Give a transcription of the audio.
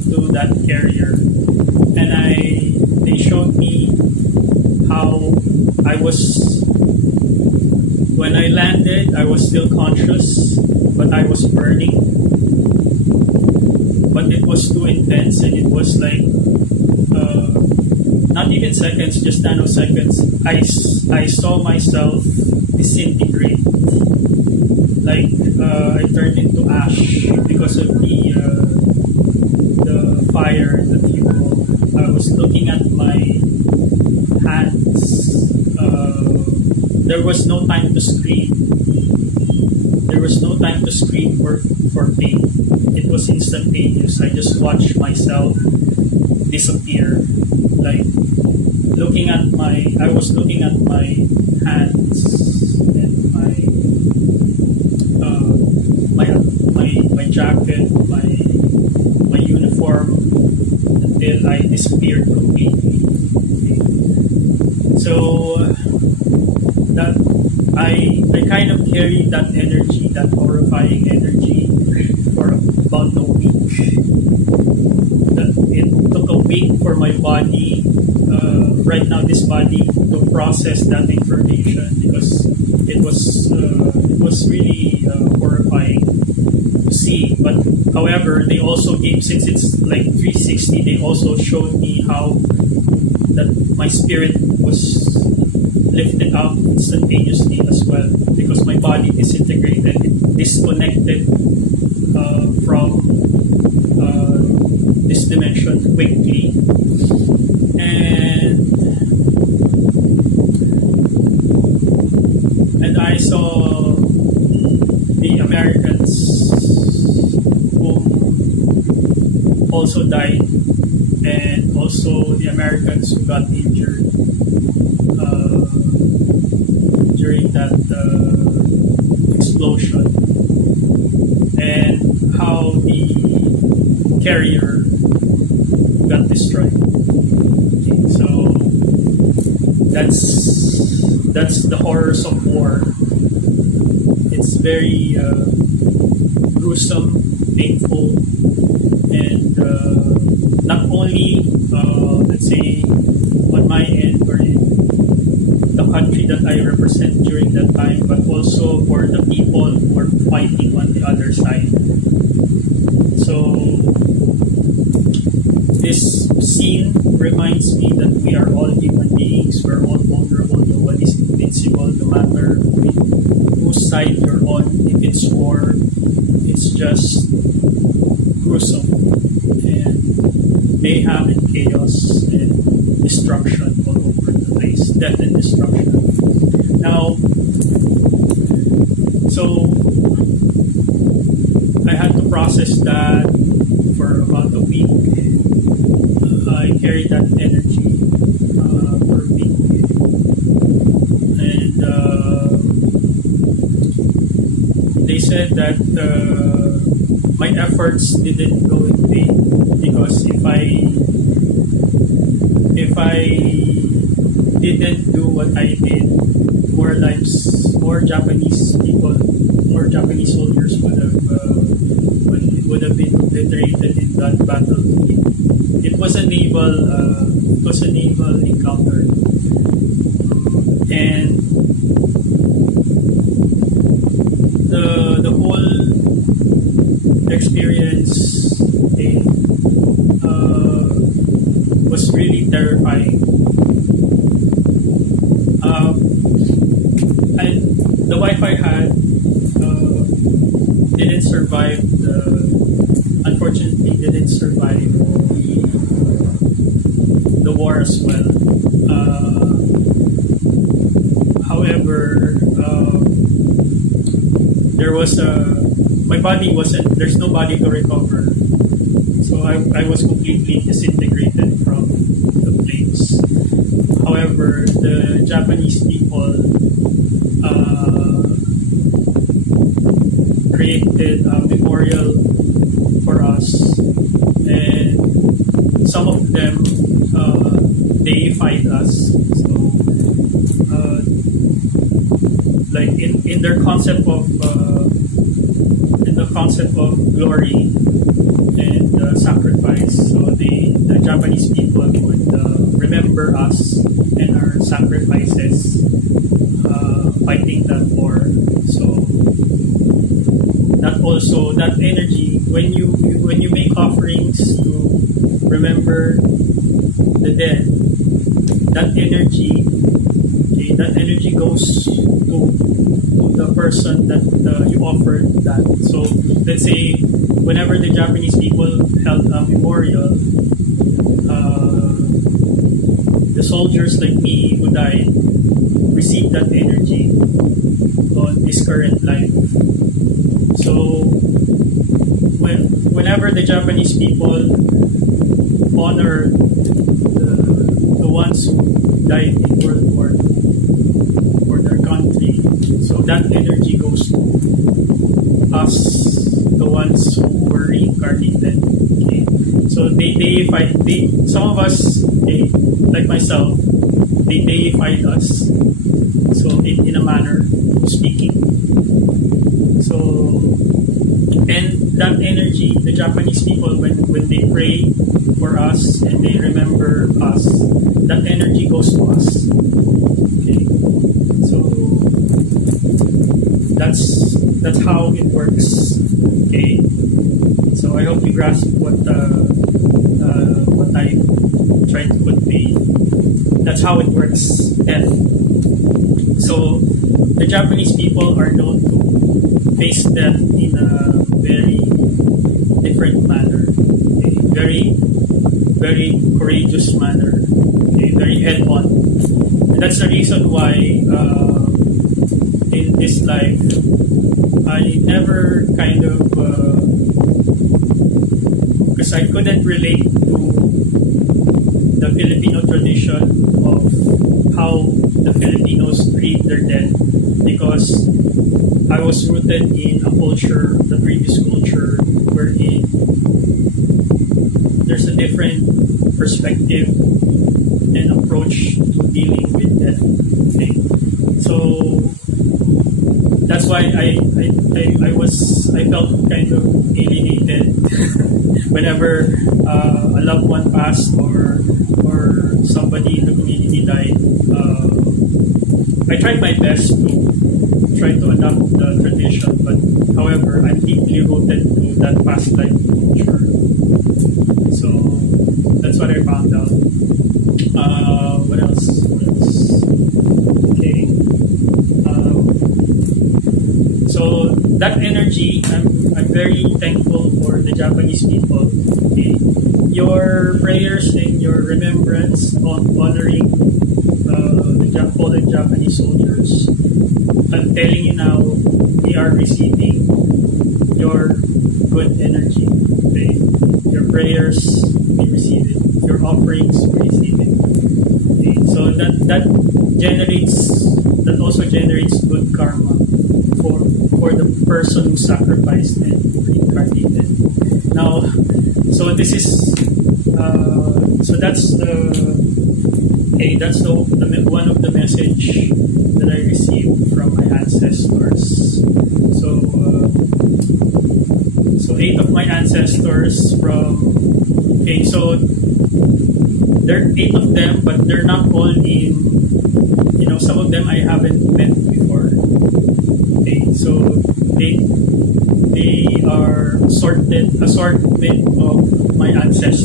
into that carrier, and they showed me how I was. When I landed, I was still conscious, but I was burning. But it was too intense, and it was like not even seconds, just nanoseconds. I saw myself disintegrate. Like I turned into ash because of the fire, the fuel. I was looking at my hands. There was no time to scream. There was no time to scream for pain. It was instantaneous. I just watched myself disappear. Like I was looking at my hands and my jacket, my uniform, until I disappeared completely. So that I kind of carried that energy, that horrifying energy, for about a week. That it took a week for my body, right now this body, to process that information, because it was really horrifying to see. But however, they also gave, since it's like 360, they also showed me how that my spirit was lifted up instantaneously as well, because my body disintegrated, disconnected from this dimension quickly. And I saw the Americans who also died, and also the Americans who got injured during that explosion, and how the carrier got destroyed. Okay, so that's the horrors of war. It's very gruesome, painful, and not only let's say on my end or in the country that I represent during that time, but also for the people who are fighting on the other side. So this scene reminds me that we are all human beings, we're all vulnerable, nobody's invincible, no matter whose side you're on. If it's war, it's just gruesome and mayhem and chaos and destruction all over the place, death and destruction. Now, so I had to process that for about a week. I carried that energy for a week, and they said that my efforts didn't go in vain, because if I didn't do what I did, more Japanese people, more Japanese soldiers would have been obliterated in that battlefield. It was a naval encounter, and the whole experience was really terrifying. And the Wi-Fi I had didn't survive unfortunately didn't survive the war as well. However, there's no body to recover. So I was completely disintegrated from the flames. However, the Japanese people created a memorial for us, and some of them deified us. So, like in their concept of glory and sacrifice, Japanese people would remember us and our sacrifices fighting that war. So that energy, when you make offerings to remember the dead, that energy, okay, that energy goes to the person that you offered that. So let's say whenever the Japanese people held a memorial, the soldiers like me who died receive that energy on this current life. So whenever the Japanese people honor the ones who died in World War for their country, so that energy goes to us, the ones who were reincarnated. Okay? So they deified, some of us, okay, like myself, they deified us. So in a manner of speaking. So, and that energy, the Japanese people, when they pray for us and they remember us, that energy goes to us. Okay, so that's how it works. Okay, so I hope you grasp what I tried to convey. That's how it works. Death. So the Japanese people are known to face death in a very different manner, okay? Very courageous manner, okay? Very head-on. And that's the reason why in this life I never kind of because I couldn't relate to the Filipino tradition of how the Filipinos treat their dead, because I was rooted in a culture, the previous culture, wherein there's a different perspective and approach to dealing with death. Okay, so that's why I felt kind of alienated whenever a loved one passed or somebody in the community died. I tried my best to try to adapt the tradition, but however, I'm deeply rooted to that past life culture. So that's what I found out. What else? Okay. So that energy, I'm very thankful for the Japanese people. Okay. Your prayers and your remembrance on honoring the fallen Japanese soldiers. I'm telling you now, we are receiving your good energy. Okay? Your prayers, we receive it. Your offerings, we receive it. Okay? So that also generates good karma for the person who sacrificed and reincarnated. Now, so this is that's the one of the message that I received from my ancestors. So 8 of my ancestors so there are 8 of them, but they're not all in, some of them I haven't met before. Okay, so they are assortment of my ancestors.